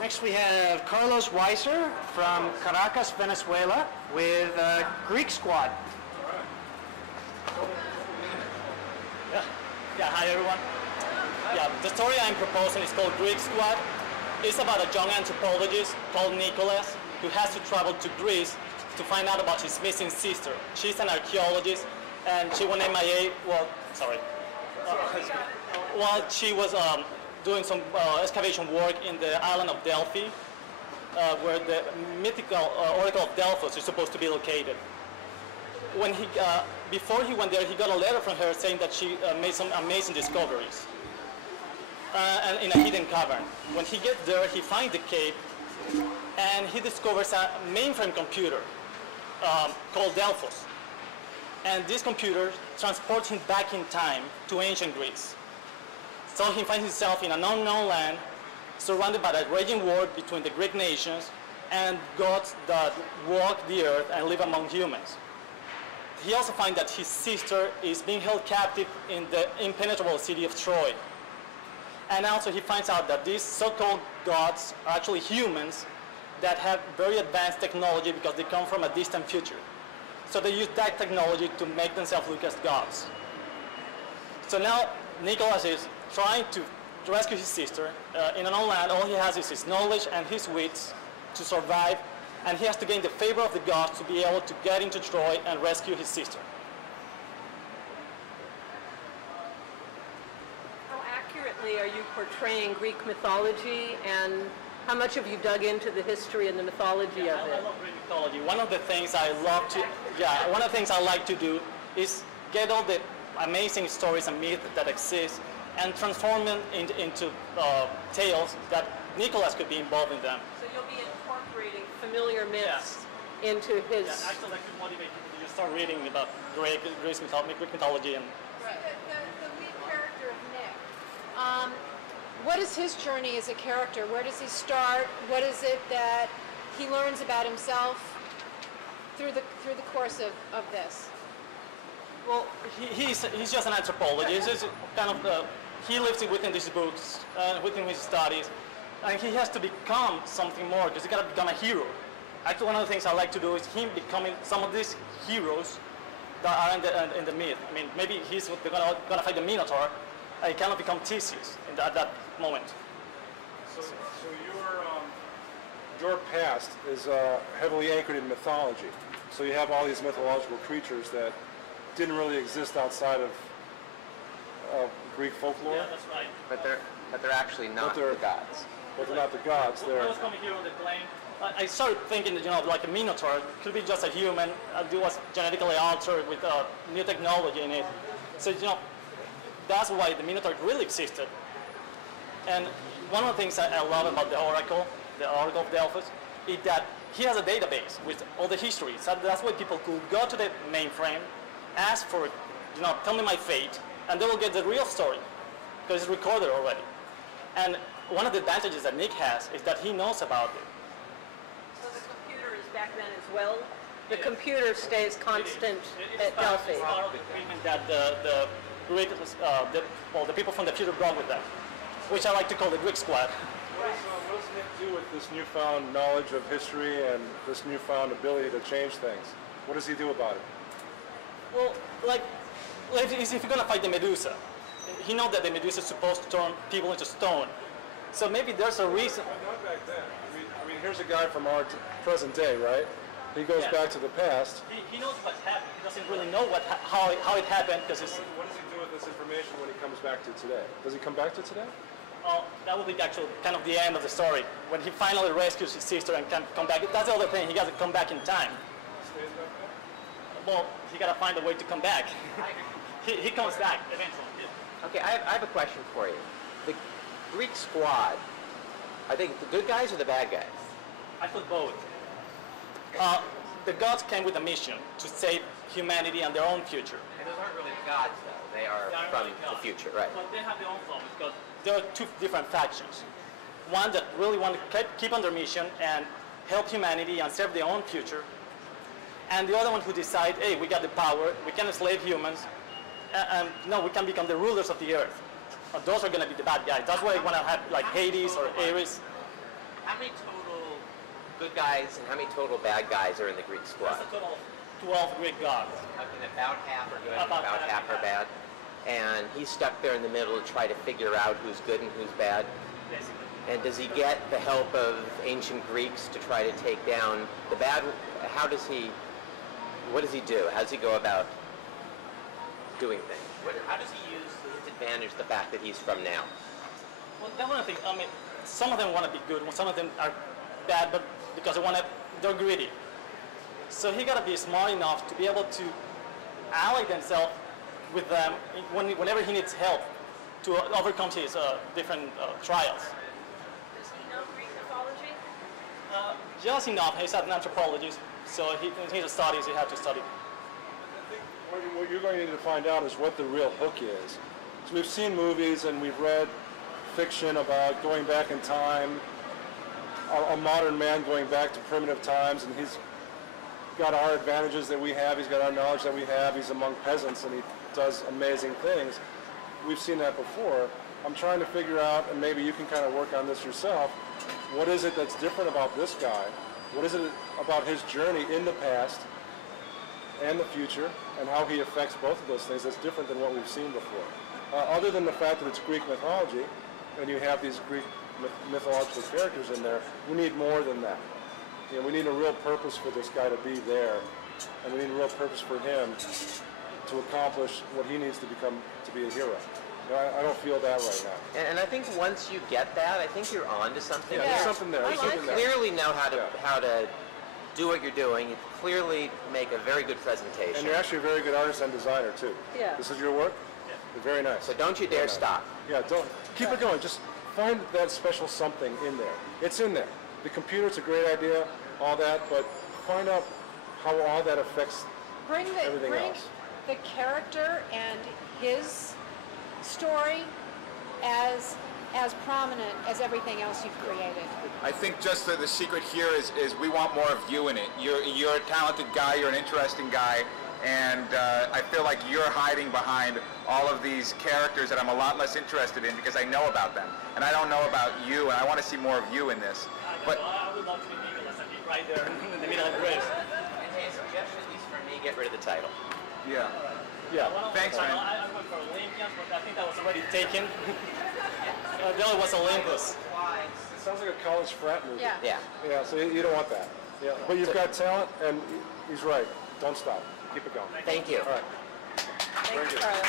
Next we have Carlos Weiser from Caracas, Venezuela, with Greek Squad. Hi everyone. The story I'm proposing is called Greek Squad. It's about a young anthropologist called Nicholas who has to travel to Greece to find out about his missing sister. She's an archaeologist and she went MIA, while she was doing some excavation work in the island of Delphi, where the mythical Oracle of Delphos is supposed to be located. When before he went there, he got a letter from her saying that she made some amazing discoveries and in a hidden cavern. When he gets there, he finds the cave and he discovers a mainframe computer called Delphos. And this computer transports him back in time to ancient Greece. So he finds himself in an unknown land, surrounded by a raging war between the Greek nations and gods that walk the earth and live among humans. He also finds that his sister is being held captive in the impenetrable city of Troy. And also he finds out that these so-called gods are actually humans that have very advanced technology because they come from a distant future. So they use that technology to make themselves look as gods. So now Nicholas is trying to rescue his sister in an unknown land. All he has is his knowledge and his wits to survive, and he has to gain the favor of the gods to be able to get into Troy and rescue his sister. How accurately are you portraying Greek mythology, and how much have you dug into the history and the mythology of it? I love Greek mythology. One of the things I like to do is get all the amazing stories and myths that exist and transform them into tales that Nicholas could be involved in them. So you'll be incorporating familiar myths into his... Yeah, actually that could motivate people to start reading about Greek mythology. And the lead character of Nick, what is his journey as a character? Where does he start? What is it that he learns about himself through the course of this? Well, he's just an anthropologist. He's kind of he lives within these books, within his studies, and he has to become something more because he got to become a hero. Actually, one of the things I like to do is him becoming some of these heroes that are in the myth. I mean, maybe he's going to fight the Minotaur, and he cannot become Theseus at that moment. So your past is heavily anchored in mythology. So you have all these mythological creatures that didn't really exist outside of Greek folklore. Yeah, that's right. But they're actually not the gods. But they're not the gods. When I was coming here on the plane, I started thinking that, like a Minotaur could be just a human that was genetically altered with new technology in it. So, that's why the Minotaur really existed. And one of the things I love about the Oracle of Delphos, is that he has a database with all the history. So that's why people could go to the mainframe, ask for, tell me my fate, and they will get the real story because it's recorded already. And one of the advantages that Nick has is that he knows about it. So the computer is back then as well? The computer stays constant at Delphi. It's part of the treatment that the people from the future brought with them, which I like to call the Greek Squad. What does Nick do with this newfound knowledge of history and this newfound ability to change things? What does he do about it? Well, if you're going to fight the Medusa, he knows that the Medusa is supposed to turn people into stone. So maybe there's a reason. Not back then. I mean, here's a guy from our present day, right? He goes back to the past. He knows what happened. He doesn't really know how it happened because it's. What does he do with this information when he comes back to today? Does he come back to today? That will be actually kind of the end of the story. When he finally rescues his sister and can come back. That's the other thing. He got to come back in time. Stays back there? Well, he got to find a way to come back. he comes back eventually. Okay, I have a question for you. The Greek Squad, I think the good guys or the bad guys? I thought both. The gods came with a mission to save humanity and their own future. And those aren't really the gods, though. They are from the future, right? But they have their own flaws because there are two different factions. One that really want to keep on their mission and help humanity and serve their own future. And the other one who decide, hey, we got the power, we can enslave humans, and we can become the rulers of the earth. Those are going to be the bad guys. That's why I want to have like Hades or Ares. how many total good guys and how many total bad guys are in the Greek squad? That's a total of 12 Greek gods. Okay, about half are good, About about half are bad. And he's stuck there in the middle to try to figure out who's good and who's bad. Basically. And does he get the help of ancient Greeks to try to take down the bad? What does he do? How does he go about doing things? How does he use to his advantage the fact that he's from now? Well, that one thing, I mean, some of them want to be good, some of them are bad, but because they're greedy. So he got to be smart enough to be able to ally himself with them whenever he needs help to overcome his different trials. Does he know Greek mythology? Just enough. He's an anthropologist, so his studies he had to study. What you're going to need to find out is what the real hook is. So we've seen movies and we've read fiction about going back in time, a modern man going back to primitive times, and he's got our advantages that we have, he's got our knowledge that we have, he's among peasants and he does amazing things. We've seen that before. I'm trying to figure out, and maybe you can kind of work on this yourself, what is it that's different about this guy? What is it about his journey in the past and the future, and how he affects both of those things that's different than what we've seen before? Other than the fact that it's Greek mythology, and you have these Greek mythological characters in there, we need more than that. You know, we need a real purpose for this guy to be there, and we need a real purpose for him to accomplish what he needs to become to be a hero. You know, I don't feel that right now. And I think once you get that, I think you're on to something. Yeah, there's something there. You clearly know how to do what you're doing. You clearly make a very good presentation. And you're actually a very good artist and designer too. Yeah. This is your work? Yeah. You're very nice. So don't you dare stop. Yeah, don't. Keep it going. Just find that special something in there. It's in there. The computer, it's a great idea, all that, but find out how all that affects everything else. The character and his story as prominent as everything else you've created. I think just the secret here is we want more of you in it. You're a talented guy, you're an interesting guy, and I feel like you're hiding behind all of these characters that I'm a lot less interested in because I know about them. And I don't know about you, and I want to see more of you in this. But I would love to be Nicholas and be right there in the middle of the race. And hey, a suggestion, at least for me, get rid of the title. Yeah. Yeah. Thanks, man. I went for Olympians, but I think that was already taken. The other was Olympus. It sounds like a college frat movie. Yeah. Yeah. Yeah, so you don't want that. Yeah. But you've got talent, and he's right. Don't stop. Keep it going. Thank you. All right. Thanks, Carlos.